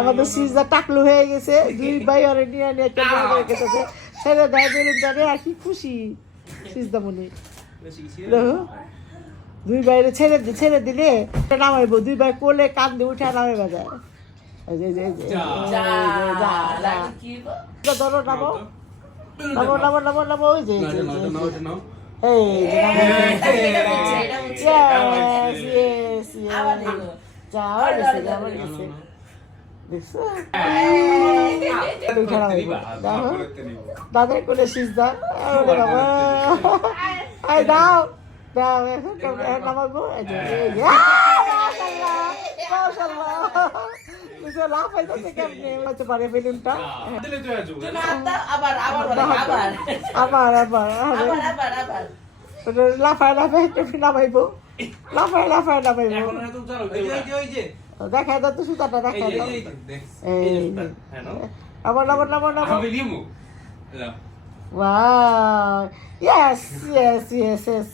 আমাদের সিজা টাকলু হয়ে গেছে, দুই ভাই ওরে নিয়ে নিয়ে কেমন হয়ে গেছে, ছেড়ে দেয় বেলুনটা রে, আর কি খুশি সিজদামণি। দেখো দুই ভাইরে ছেড়ে দিলে নামাইবো, দুই ভাই কোলে কান্দে উঠে নামে বাজায়। ধরো নামো নামো নামো নামো নামো, ওই যে দাদার কোলে সিজদা, দাও দাও নামাবো। লাফাইতে কেমনে হতে পারে বেলুনটা, আবার আবার লাফায় লাফায় নামাইবো, লাফায় লাফায় নামাইবো। দেখা দাও তো সুতাটা, দেখা দাও। আবার আবার আবার আবার। Wow! Yes, yes, yes, yes.